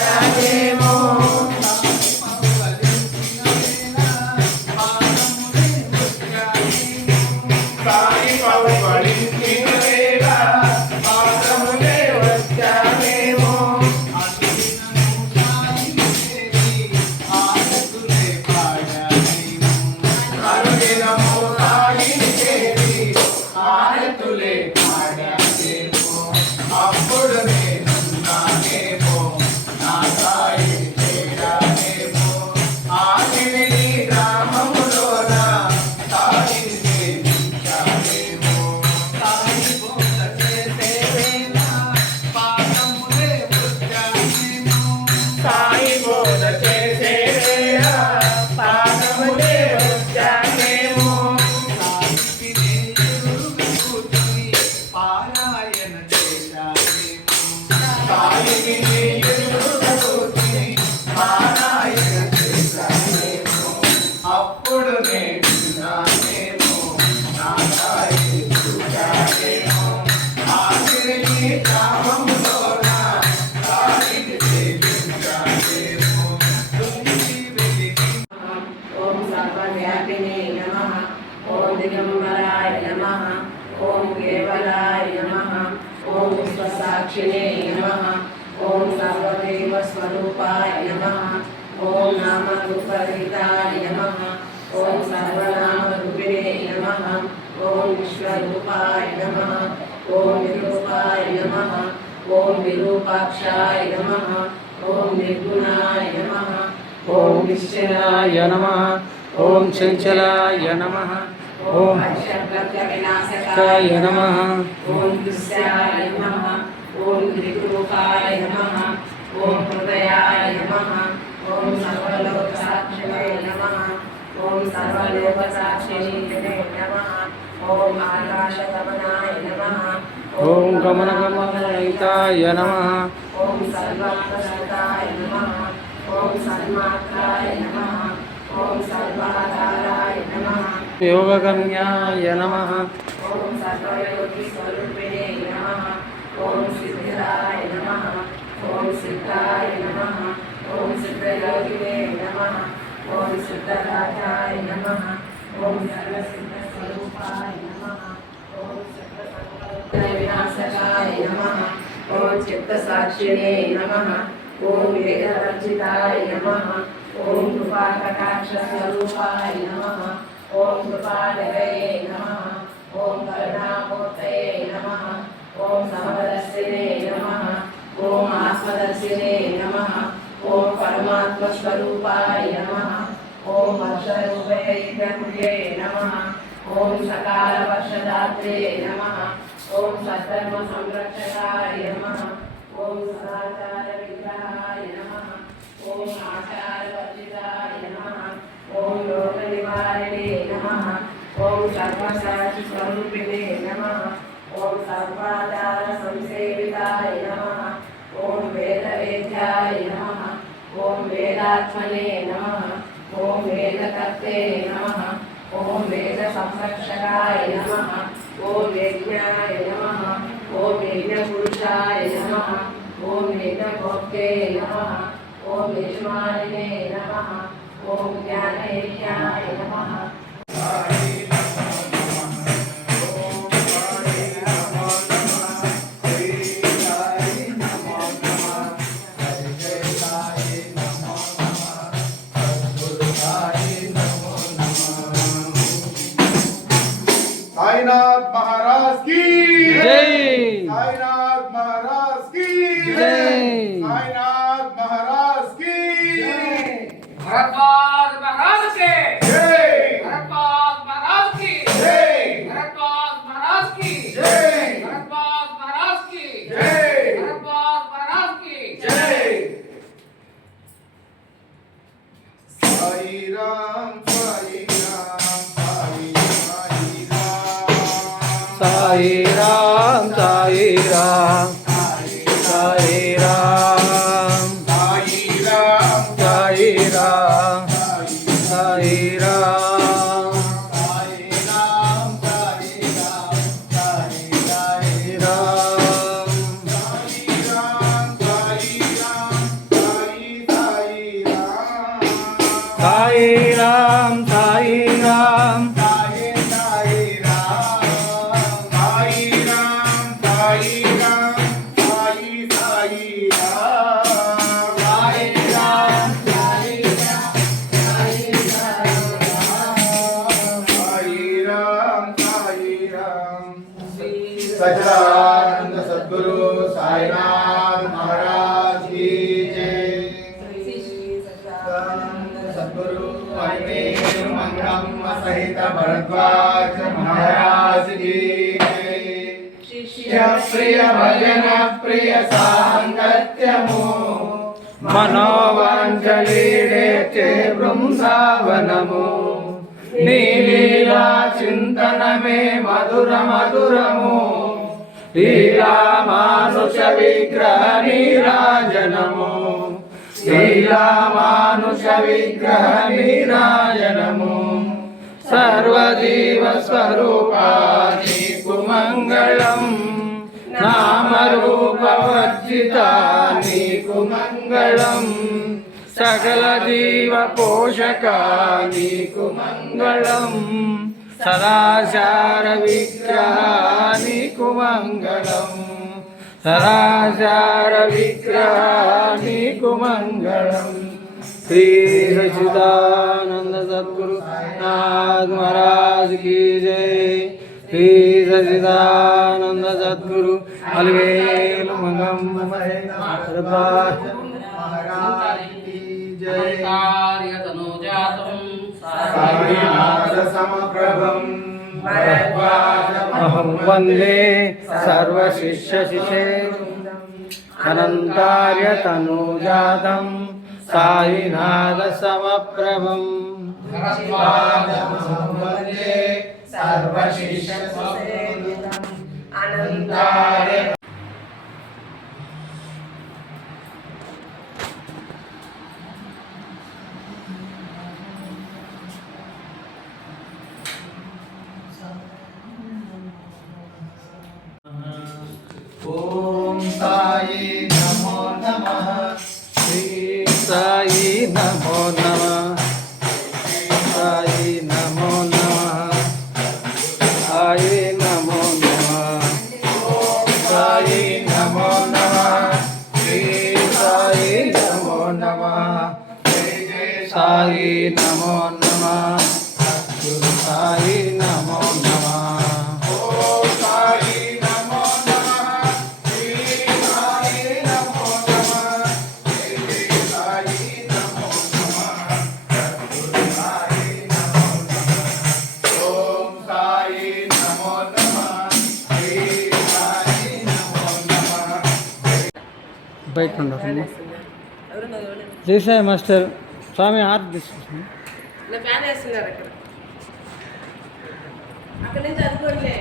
వచ్చావేమో సాయి పౌవళించిన వేళ పాదములే వచ్చావేమో అనుదినము సాయిని చేరి హారతులే పాడావేమో అప్పుడు నేనున్నానేమో నా సాయి చేరానేమో ఆదిని గ్రామములోన సాయిని సేవించావేమో సాయి బోధ చేసే వేళ పాదములే వచ్చావేమో సాయి బోధ చేసే వేళ పాదములే వచ్చావేమో సాయికి కూర్చుని పారాయణ చేశావేమో సాయికి కూర్చుని పారాయణ చేశావేమో అప్పుడు నేనున్నానేమో నా సాయి చూశావేమో ఆఖరికి గ్రామములోన సాయిని సేవించావేమో తుంగి వెలిగి ఓం సర్వవ్యాపినే నమః ఓం దిగంబరాయ నమః ఓం కేవలాయ నమః ఓం విశ్వసాక్షిణే నమః ఓం సర్వదేవ స్వరూపాయ నమః ఓం నామరూపరహితాయ నమః ఓం సర్వనామరూపిణే నమః ఓం విశ్వరూపాయ నమః ఓం విరూపాయ నమః ఓం విరూపాక్షాయ నమః ఓం నిర్గుణాయ నమః ఓం నిశ్చలాయ నమః ఓం చంచలాయ నమః ఓం వినాశకాయ నమః ఓం దుస్యాయ నమః ఓం త్రిగురుకాయ నమః ఓం హృదయాయ నమః ఓం సర్వలోకసాక్షిణే నమః ఓం సర్వలోకసాక్షిణే నమః ఓం ఆకాశగమనాయ నమః ఓం గమనగమనహితాయ నమః ఓం సర్వాత్మశతాయ నమః ఓం సన్మాత్రాయ నమః ఓం సర్వాధారాయ నమః యోగగమ్యాయ నమః ఓం సర్వయోగి స్వరూపిణే నమః ఓం సిద్ధిరాయ నమః ఓం సిద్ధాయ నమః ఓం సిద్ధయోగినే నమః ఓం సిద్ధరాజాయ నమః ఓం సర్వసిద్ధ స్వరూపాయ నమః ఓం సిద్ధ సంకల్ప వినాశకాయ నమః ఓం చిత్తసాక్షిణే నమః ఓం వేదవర్జితాయ నమః ఓం కృపాకటాక్ష స్వరూపాయ నమః ఓం కృపానిలయే నమః ఓం కరుణామూర్తయే నమః ఓం సమదర్శినే నమః ఓం ఆత్మదర్శినే నమః ఓం పరమాత్మస్వరూపాయ నమః ఓం వర్షరూపైకముఖే నమః ఓం సకాల వర్షదాత్రే నమః ఓం సద్ధర్మ సంరక్షకాయ నమః ఓం సదాచార విగ్రహాయ నమః ఓం ఆచారవర్జితాయ నమః ఓం లోక నివారిణే నమః ఓం సర్వసాక్షి స్వరూపిణే నమః ఓం సర్వాచార సంసేవితాయ నమః ఓం వేదవేద్యాయ నమః ఓం వేదాత్మనే నమః ఓం వేదకర్తే నమః ఓం వేద సంరక్షకాయ నమః ఓం యజ్ఞాయ నమః ఓం యజ్ఞపురుషాయ నమః ఓం యజ్ఞభోక్తే నమః ఓం యజమానినే నమః ఓం జ్ఞానయజ్ఞాయ నమః साईनाथ महाराज की जय। साईनाथ महाराज की जय। साईनाथ महाराज की भरद्वाज महाराज के जय। भरद्वाज महाराज की जय। भरद्वाज महाराज की जय। भरद्वाज महाराज की जय। भरद्वाज महाराज की जय। साई राम साई राम साई साई राम साई राम साई राम साई राम साई राम साई राम साई साई राम साई राम సాయి రామ్ సాయి రామ్ సాయి సాయి రామ్ సాయి రామ్ సాయి రామ్ సాయి సాయి రామ్ సాయి రామ్ సాయి రామ్ సాయి రామ్ సాయి రామ్ सच्चिदानंद सद्गुरु साईनाथ महाराज की जय। सद्गुरु अजमेर मंगलम सहित भरद्वाज महाराज की जय। शिष्य प्रिय भजन प्रिय सांगत्यमु మనోవాంఛలీడే బృందావనము నీలీలా చింతనమే మధుర మధురము లీలా మానుష విగ్రహ నీరాజనము లీలా మానుష విగ్రహ నీరాజనము సర్వజీవ స్వరూపా నీకు మంగళం నామరూపవర్జిత నీకు మంగళం సకల జీవ పోషక నీకు మంగళం సదాచార విగ్రహ నీకు మంగళం సదాచార విగ్రహ నీకు మంగళం శ్రీ సచ్చిదానంద సద్గురు నాథ్ మహారాజ్ की जय श्री सच्चिदानंद सद्गुरु अलवेलु मंगम महाराज की जय। साईनाथ समप्रभं अहं वन्दे सर्वशिष्यशिशे अनन्तार्य तनुजातं साईनाथ समप्रभम् वन्दे सर्वशिष्यसेवितं अनन्तार्य ॐ साई नमो नमः श्री साई नमो नमः साई नमो नमः साई नमो नमः साई नमो नमः श्री साई नमो नमः साई नमो नमः गुरु साई नमो नमः బయట ఉండకుండా జయసాయి మాస్టర్ స్వామి ఆర్ట్ తీసుకుంటుంది ఫ్యాన్ వేస్తున్నారు అక్కడ నుంచి అనుకోలే